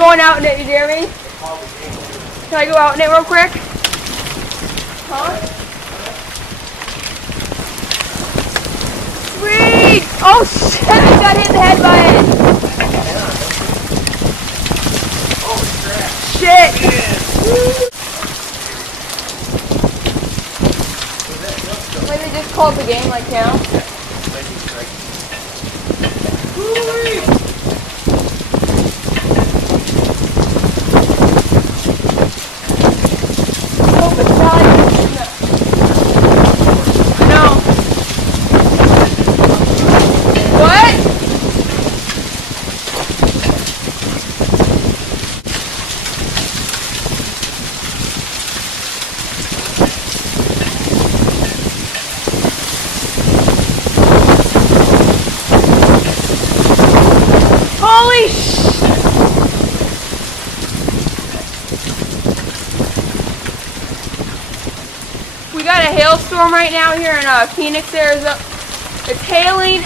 going out in it, you hear me? Can I go out in it real quick? Huh? Sweet! Oh shit, I got hit in the head by it! Oh crap! Shit! Maybe just call it the game like now. Holy sh! We got a hailstorm right now here in Phoenix, Arizona. It's hailing.